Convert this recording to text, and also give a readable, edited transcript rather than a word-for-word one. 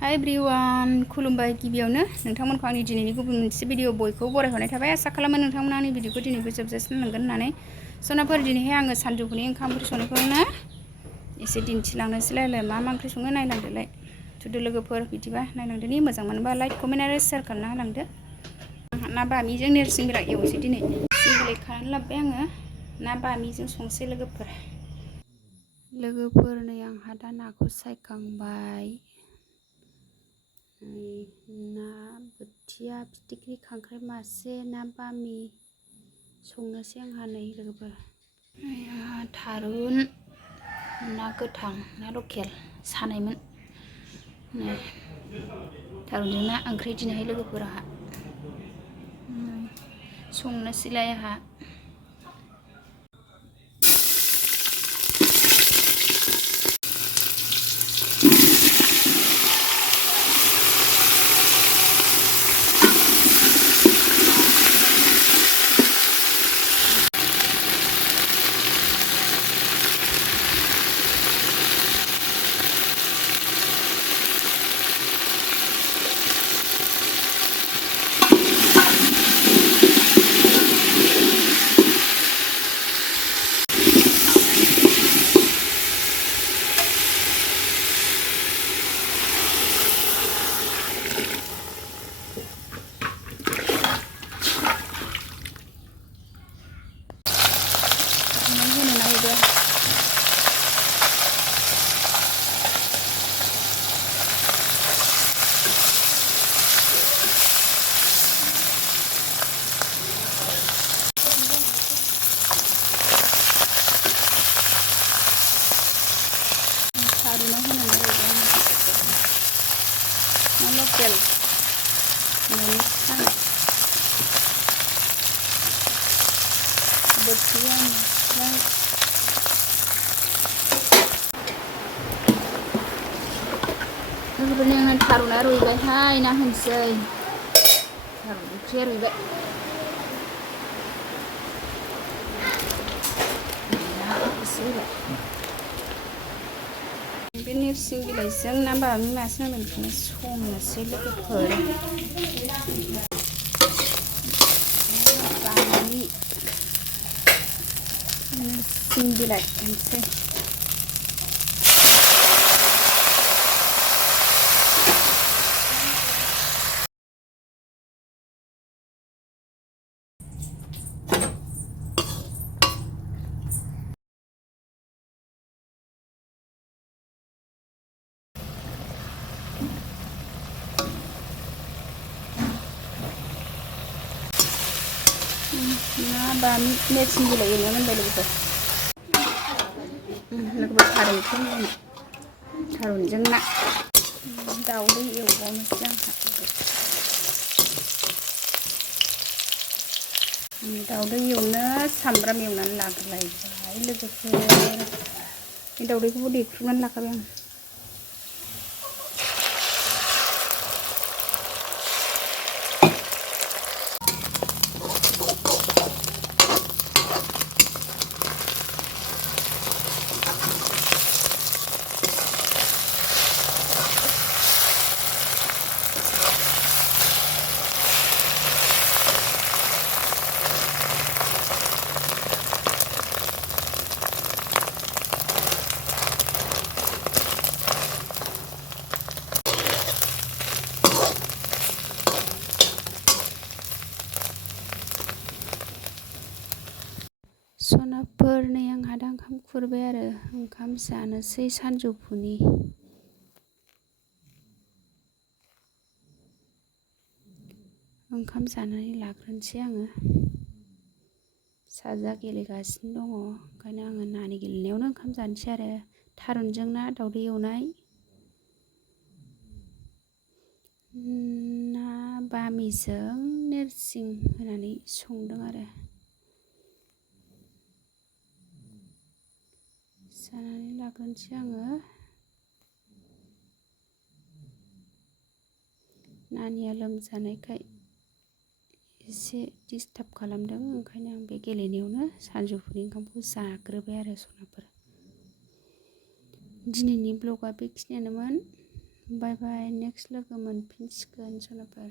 हाय एभ्रिवान खुलुमबाय गिबियावनो नोंथांमोनखौ आंनि दिनैनि गुबुन मोनसे भिडिअ बयखौ बरायहरनाय थाबाय आसा खालामो नोंथांमोना आंनि भिडिअखौ दिनैबो जोबजासिम मोनगोन होननानै सनाफोर दिनैहाय आङो सानजौफुनि ओंखाम ओंख्रि संनायखौनो एसे दिन्थिलांनोसैलाय मा मा ओंख्रि सङो नायलांदोलाय थुदो लोगोफोर बिदिबा नायलांदोनि मोजां मोनबा लाइक कमेन्ट आरो शेयार खालामना होलांदो ना बामिजों नोरसिं बिलाइ एवनोसै दिनै नोरसिं बिलाइ खानानै लाबोबाय आङो ना बामिजों संसै लोगोफोर नै आंहा दा नाखौ सायखांबाय ना बोथिया फिथिख्रि खांख्राइ मासे ना बामि संनोसै आंहा नै लोगोफोर थारुन ना गोथां ना लकेल सानायमोन थारुनजों ना ओंख्रि दिनैहाय लोगोफोर आंहा संनोसैलाय आंहा थारुनाव होनो नागिरदों ना लकेल न'नि सानाय बोथिया नास्राय लोगोफोरनि आंना थारुना रुइबायहाय ना होनोसै थारुन ओंख्रिया रुइबाय बे नोरसिं बिलाइजों ना बामि मासे नांदों बेखौनो संनोसै लोगोफोर बामि नोरसिं बिलाइ होनोसै ना बामि नोरसिं बिलाइ एवनाया मोनबाय लोगोफोर थारुनजों ना दाउदै एवबावनोसै आंहा दाउदै एवनो सामब्राम एवनानै लाग्रोलायबाय लोगोफोर बे दाउदैखौबो देख्रुबनानै लाखाबाय आं सनाफोर नै आंहा दा ओंखाम खुरबाय आरो ओंखाम जानोसै सानजौफुनि ओंखाम जानानै लाग्रोनोसै आङो फिसाजोआ गेलेगासिनो दङ ओंखायनो आङो नानि गेलेनायावनो ओंखाम जानोसै आरो थारुनजों ना दाउदै एवनाय ना बामिजों नोरसिं होनानै संदों आरो जानानै लाग्रोनोसै आङो नानिया लोमजानायखाय एसे डिस्टार्ब खालामदों ओंखायनो आं बे गेलेनायावनो सानजौफुनि ओंखामखौ जाग्रोबाय आरो सनाफोर दिनैनि ब्लगा बेखिनियानोमोन बाय बाय नेक्स्ट लोगो मोनफिनसिगोन सनाफोर।